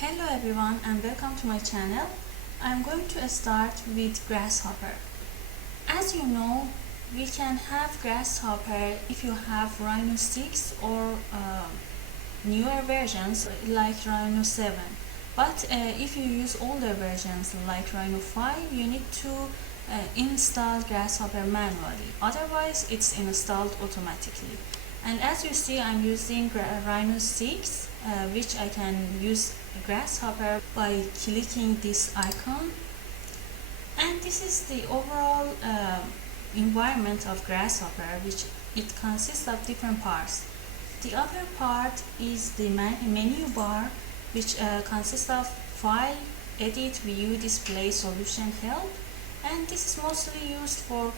Hello everyone and welcome to my channel. I'm going to start with Grasshopper. As you know, we can have Grasshopper if you have Rhino 6 or newer versions like Rhino 7. But if you use older versions like Rhino 5, you need to install Grasshopper manually. Otherwise, it's installed automatically. And as you see, I'm using Rhino 6, which I can use Grasshopper by clicking this icon. And this is the overall environment of Grasshopper, which it consists of different parts. The upper part is the menu bar, which consists of File, Edit, View, Display, Solution, Help. And this is mostly used for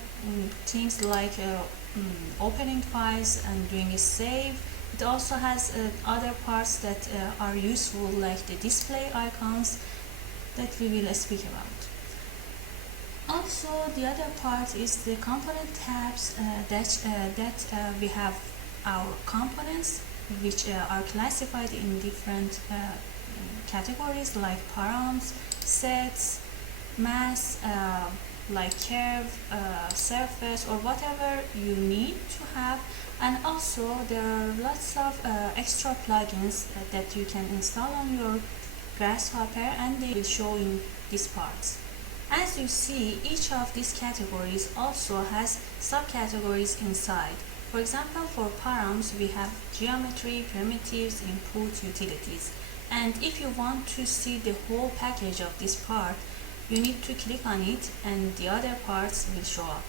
things like opening files and doing a save. It also has other parts that are useful, like the display icons that we will speak about. Also, the other part is the component tabs that we have our components, which are classified in different categories like params, sets, mass, like curve, surface, or whatever you need to have. And also there are lots of extra plugins that you can install on your Grasshopper, and they will show in these parts. As you see, each of these categories also has subcategories inside. For example, for params we have geometry, primitives, input, utilities. And if you want to see the whole package of this part, you need to click on it and the other parts will show up.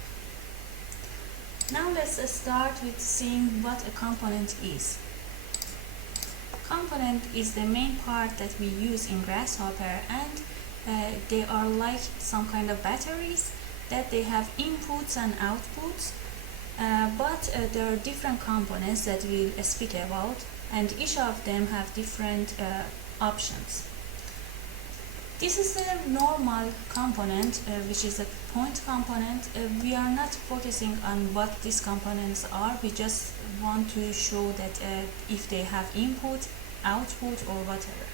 Now let's start with seeing what a component is. Component is the main part that we use in Grasshopper, and they are like some kind of batteries that they have inputs and outputs, but there are different components that we'll speak about, and each of them have different options. This is a normal component, which is a point component. We are not focusing on what these components are. We just want to show that if they have input, output, or whatever.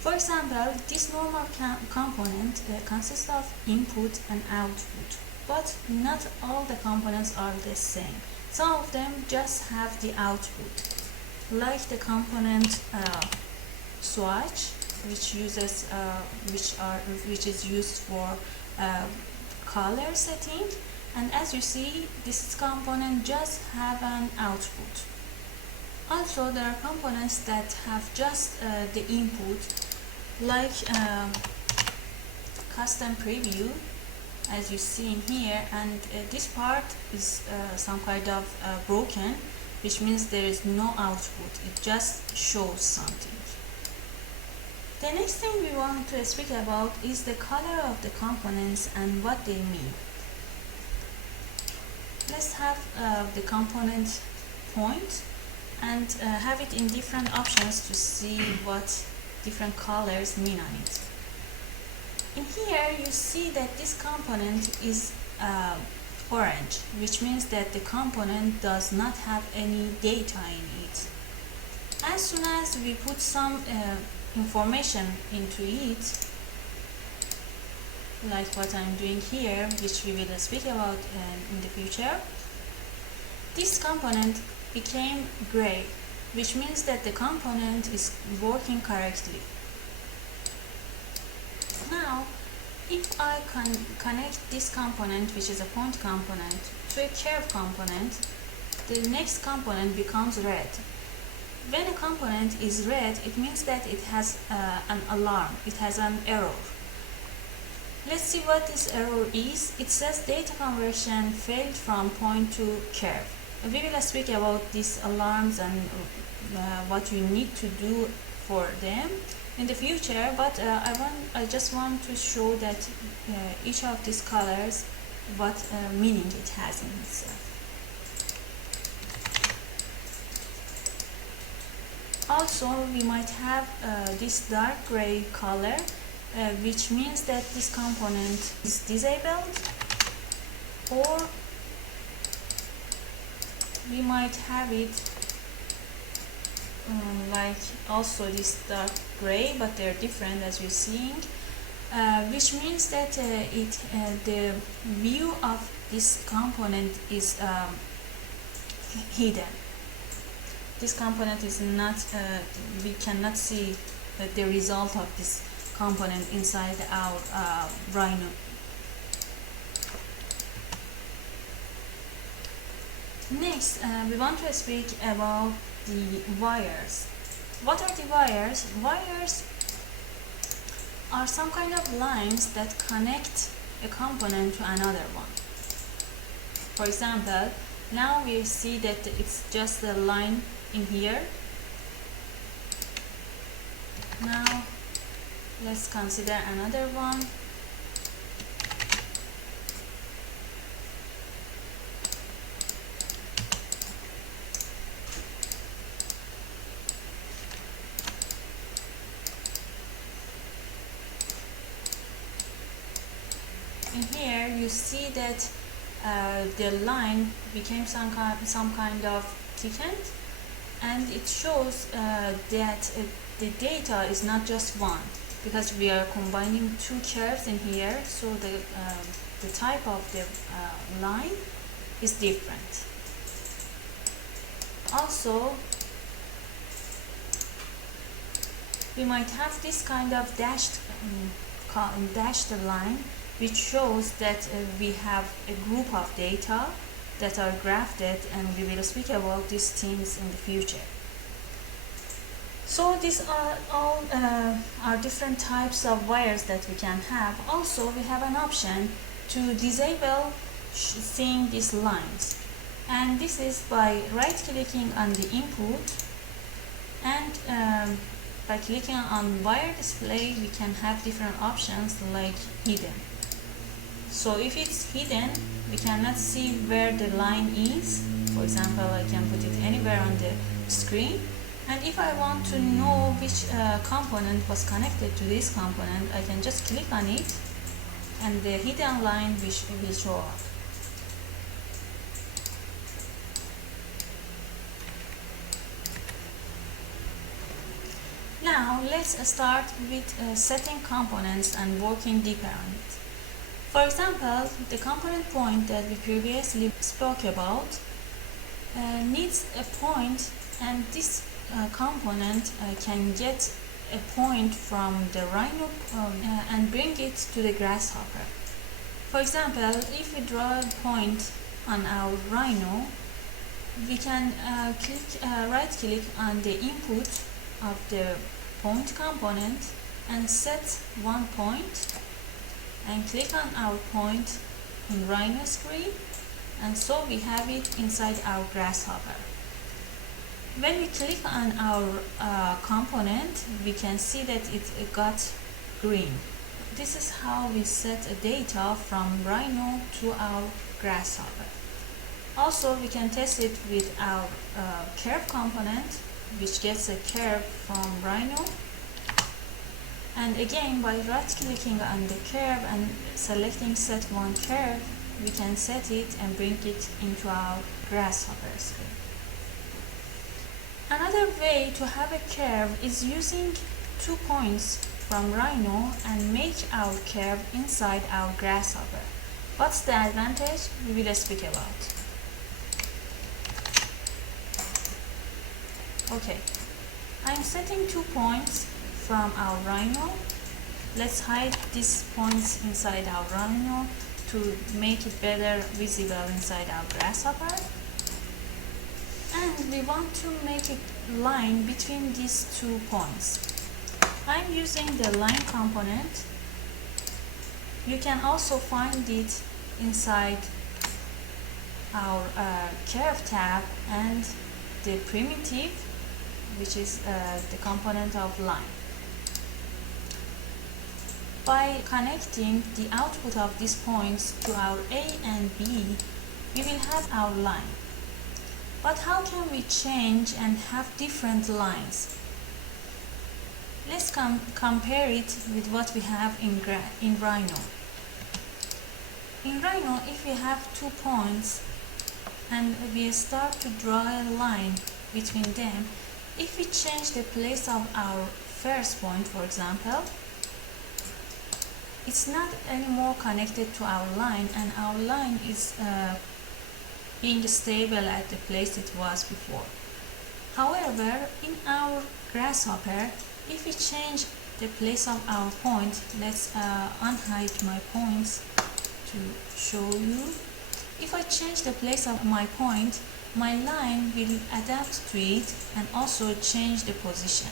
For example, this normal component consists of input and output, but not all the components are the same. Some of them just have the output, like the component swatch, which is used for color setting. And as you see, this component just have an output. Also, there are components that have just the input, like custom preview, as you see in here, and this part is some kind of broken, which means there is no output, it just shows something. The next thing we want to speak about is the color of the components and what they mean. Let's have the component point and have it in different options to see what different colors mean on it. In here you see that this component is orange, which means that the component does not have any data in it. As soon as we put some information into it, like what I'm doing here, which we will speak about in the future, this component became gray, which means that the component is working correctly. Now, if I can connect this component, which is a point component, to a curve component, the next component becomes red. When a component is red, it means that it has an alarm, it has an error. Let's see what this error is. It says data conversion failed from point to curve. We will speak about these alarms and what you need to do for them in the future, but I just want to show that each of these colors, what meaning it has in itself. Also, we might have this dark gray color, which means that this component is disabled, or we might have it like also this dark gray, but they're different as you're seeing, which means that the view of this component is hidden. This component is not, we cannot see the result of this component inside our Rhino. Next, we want to speak about the wires. What are the wires? Wires are some kind of lines that connect a component to another one. For example, now we see that it's just a line in here. Now let's consider another one. In here you see that the line became some kind of thickened, and it shows that the data is not just one, because we are combining two curves in here, so the type of the line is different. Also, we might have this kind of dashed line, which shows that we have a group of data that are graphed, and we will speak about these things in the future. So these are all are different types of wires that we can have. Also, we have an option to disable seeing these lines, and this is by right-clicking on the input, and by clicking on wire display we can have different options like hidden. So if it's hidden, we cannot see where the line is. For example, I can put it anywhere on the screen, and if I want to know which component was connected to this component, I can just click on it and the hidden line will show up. Now let's start with setting components and working deeper on it. For example, the component point that we previously spoke about needs a point, and this component can get a point from the Rhino and bring it to the Grasshopper. For example, if we draw a point on our Rhino, we can right-click on the input of the point component and set one point, and click on our point in Rhino screen, and so we have it inside our Grasshopper. When we click on our component, we can see that it got green. This is how we set data from Rhino to our Grasshopper. Also, we can test it with our curve component, which gets a curve from Rhino. And again, by right-clicking on the curve and selecting set one curve, we can set it and bring it into our Grasshopper screen. Another way to have a curve is using 2 points from Rhino and make our curve inside our Grasshopper. What's the advantage? We will speak about. Okay, I'm setting 2 points from our Rhino. Let's hide these points inside our Rhino to make it better visible inside our Grasshopper. And we want to make a line between these 2 points. I'm using the line component. You can also find it inside our curve tab and the primitive, which is the component of line. By connecting the output of these points to our A and B, we will have our line. But how can we change and have different lines? Let's compare it with what we have in Rhino. In Rhino, if we have 2 points and we start to draw a line between them, If we change the place of our first point, for example, it's not anymore connected to our line, and our line is being stable at the place it was before. However, in our Grasshopper, if we change the place of our point, let's unhide my points to show you. If I change the place of my point, my line will adapt to it and also change the position.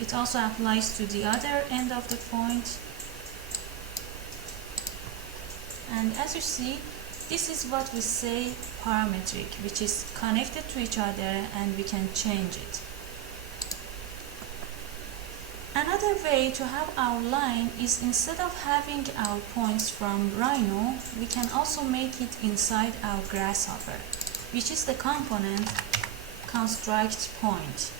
It also applies to the other end of the point. And as you see, this is what we say parametric, which is connected to each other and we can change it. Another way to have our line is, instead of having our points from Rhino, we can also make it inside our Grasshopper, which is the component construct point.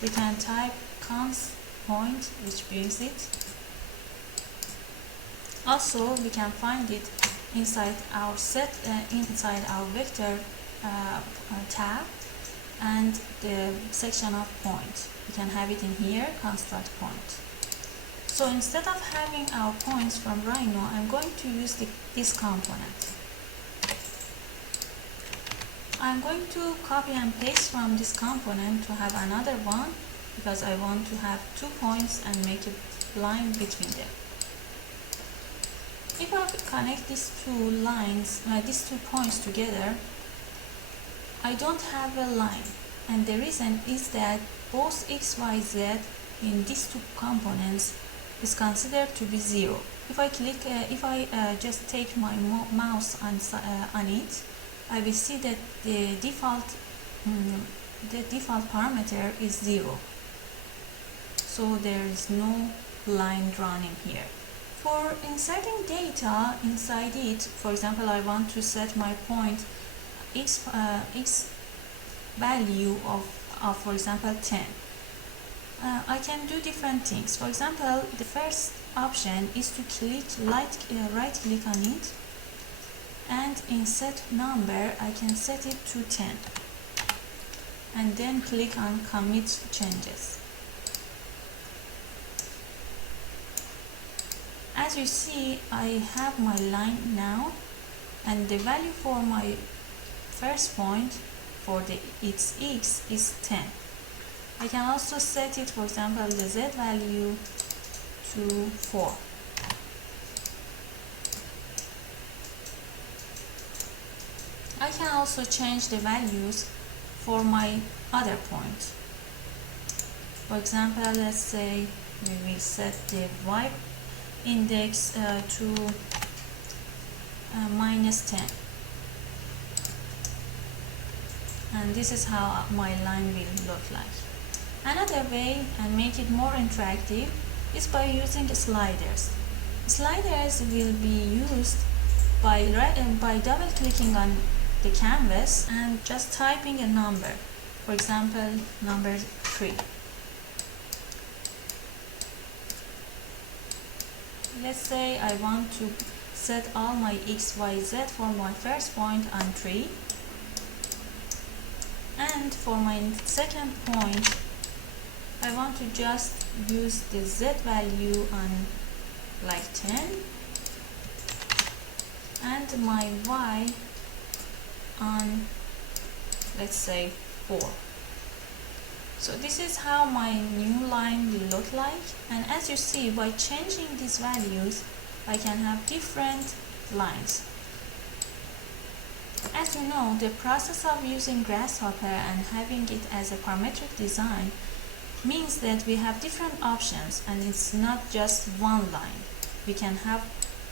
We can type const point, which brings it. Also, we can find it inside our inside our vector tab and the section of point. We can have it in here, construct point. So instead of having our points from Rhino, I'm going to use this component. I'm going to copy and paste from this component to have another one, because I want to have 2 points and make a line between them. If I connect these these 2 points together, I don't have a line, and the reason is that both x, y, z in these 2 components is considered to be 0. If I just take my mouse on it, I will see that the default parameter is 0. So there is no line drawn in here. For inserting data inside it, for example, I want to set my point x value of for example 10. I can do different things. For example, the first option is to right click on it, and in set number I can set it to 10 and then click on commit changes. As you see, I have my line now, and the value for my first point for its x is 10. I can also set it, for example, the z value to 4. I can also change the values for my other point. For example, let's say we will set the y index to -10, and this is how my line will look like. Another way, and make it more interactive, is by using sliders. Sliders will be used by double clicking on the canvas and just typing a number, for example number 3. Let's say I want to set all my x, y, z for my first point on 3, and for my second point I want to just use the z value on like 10 and my y on, let's say, 4. So this is how my new line will look like, and as you see, by changing these values I can have different lines. As you know, the process of using Grasshopper and having it as a parametric design means that we have different options, and it's not just one line. We can have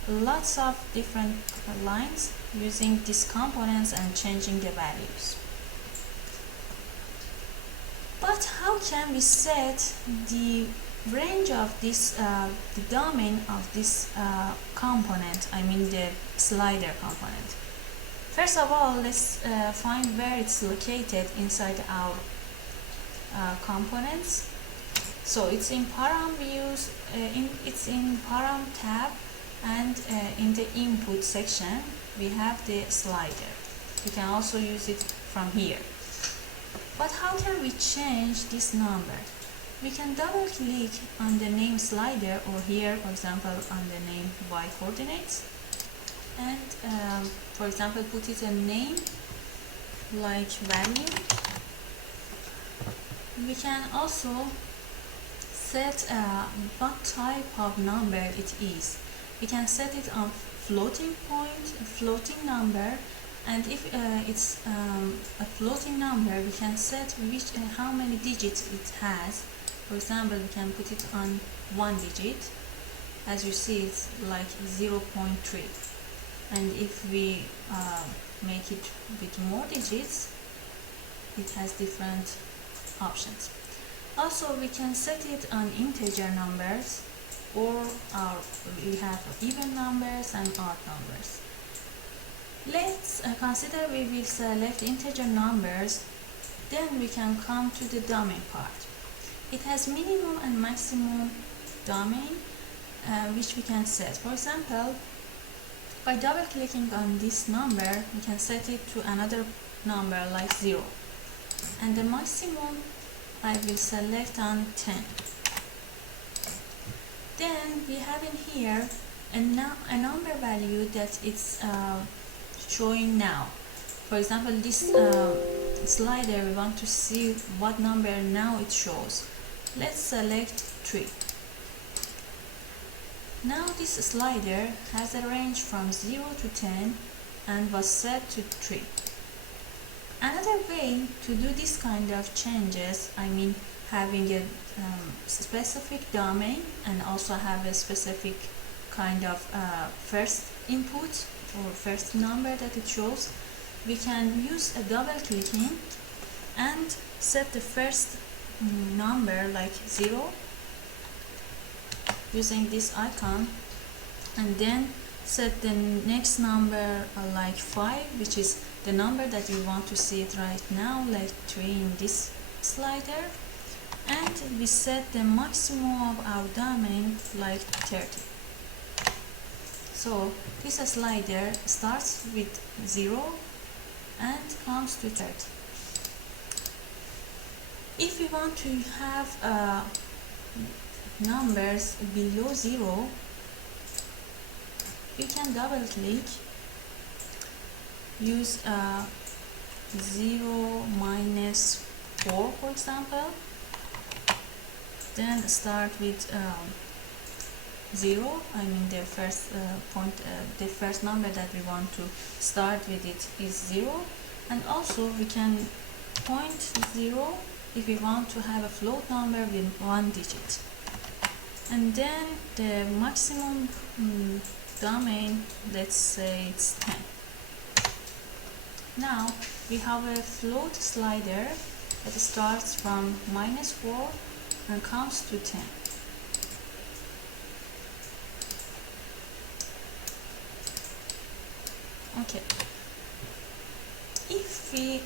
lots of different lines using these components and changing the values. But how can we set the range of this, the domain of this component, I mean the slider component? First of all, let's find where it's located inside our components. So it's in param views, it's in param tab, and in the input section we have the slider. You can also use it from here. But how can we change this number? We can double click on the name slider, or here for example on the name y coordinates, and for example put it a name like value. We can also set what type of number it is. We can set it on floating point, floating number, and if it's a floating number, we can set how many digits it has. For example, we can put it on 1 digit. As you see, it's like 0.3. And if we make it with more digits, it has different options. Also, we can set it on integer numbers, or we have even numbers and odd numbers. Let's consider we will select integer numbers, then we can come to the domain part. It has minimum and maximum domain which we can set. For example, by double clicking on this number, we can set it to another number like 0, and the maximum I will select on 10. Then we have in here a number value that it's showing now. For example, this slider, we want to see what number now it shows. Let's select 3. Now this slider has a range from 0 to 10 and was set to 3. Another way to do this kind of changes, I mean having a specific domain and also have a specific kind of first input or first number that it shows, we can use a double clicking and set the first number like 0 using this icon, and then set the next number like 5, which is the number that we want to see it right now, like 3 in this slider, and we set the maximum of our domain like 30. So this slider starts with 0 and comes to 30. If we want to have numbers below 0, we can double click, use 0 minus 4 for example, then start with 0, I mean the first the first number that we want to start with it is 0, and also we can point 0 if we want to have a float number with 1 digit. And then the maximum domain, let's say it's 10. Now we have a float slider that starts from -4 and comes to 10. Okay. If we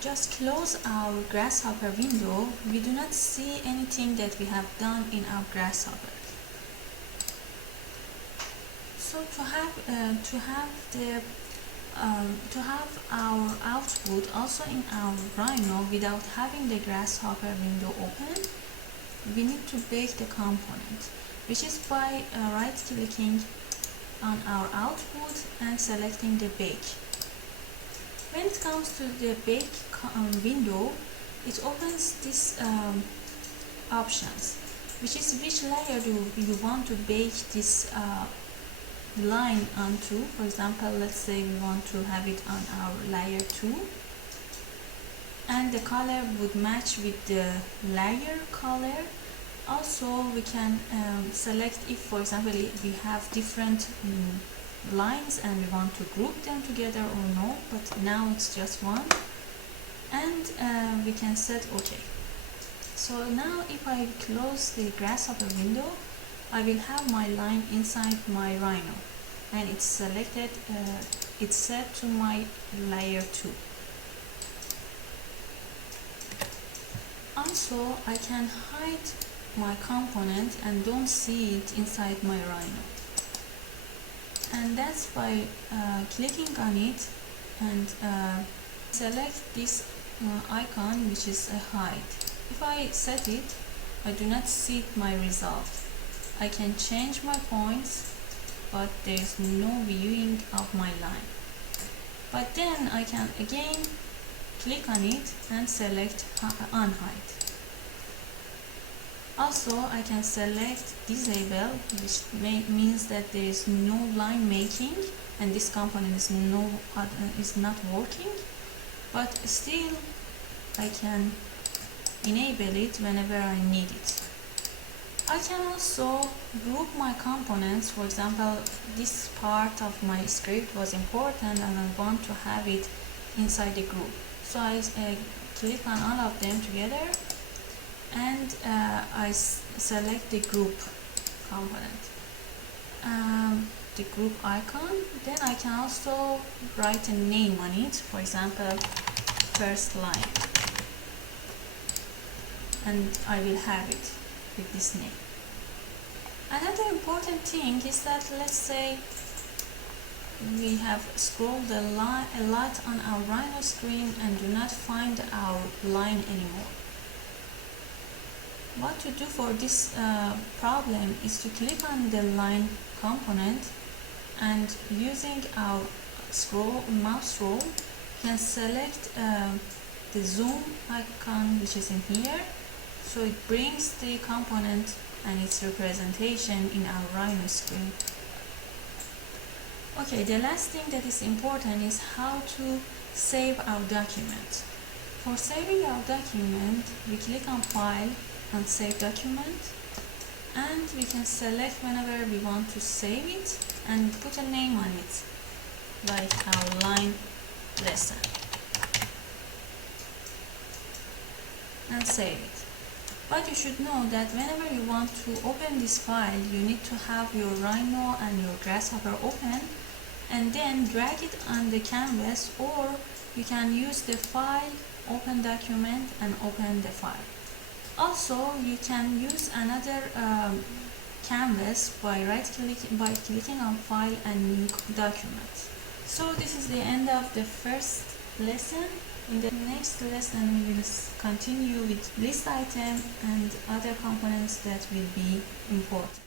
just close our Grasshopper window, we do not see anything that we have done in our Grasshopper. So to have our output also in our Rhino without having the Grasshopper window open, we need to bake the component, which is by right-clicking on our output and selecting the bake. When it comes to the bake window, it opens these options, which is which layer do you want to bake this line onto. For example, let's say we want to have it on our layer 2, and the color would match with the layer color. Also, we can select if, for example, we have different lines and we want to group them together or no, but now it's just one, and we can set OK. So now if I close the Grasshopper window, I will have my line inside my Rhino, and it's selected, it's set to my layer 2. Also, I can hide my component and don't see it inside my Rhino, and that's by clicking on it and select this icon, which is a height. If I set it, I do not see my result. I can change my points, but there is no viewing of my line. But then I can again click on it and select on height. Also, I can select disable, which means that there is no line making and this component is not working, but still I can enable it whenever I need it. I can also group my components. For example, this part of my script was important and I want to have it inside the group. So I click on all of them together and I select the group component, the group icon. Then I can also write a name on it, for example, first line, and I will have it with this name. Another important thing is that, let's say we have scrolled a lot on our Rhino screen and do not find our line anymore. What to do for this problem is to click on the line component, and using our mouse scroll, you can select the zoom icon, which is in here, so it brings the component and its representation in our Rhino screen. Okay, the last thing that is important is how to save our document. For saving our document, we click on File and Save Document, and we can select whenever we want to save it and put a name on it, like our line lesson, and save it. But you should know that whenever you want to open this file, you need to have your Rhino and your Grasshopper open and then drag it on the canvas, or you can use the File, Open Document, and open the file. Also, you can use another canvas by clicking on File and New Document. So this is the end of the first lesson. In the next lesson, we will continue with list item and other components that will be important.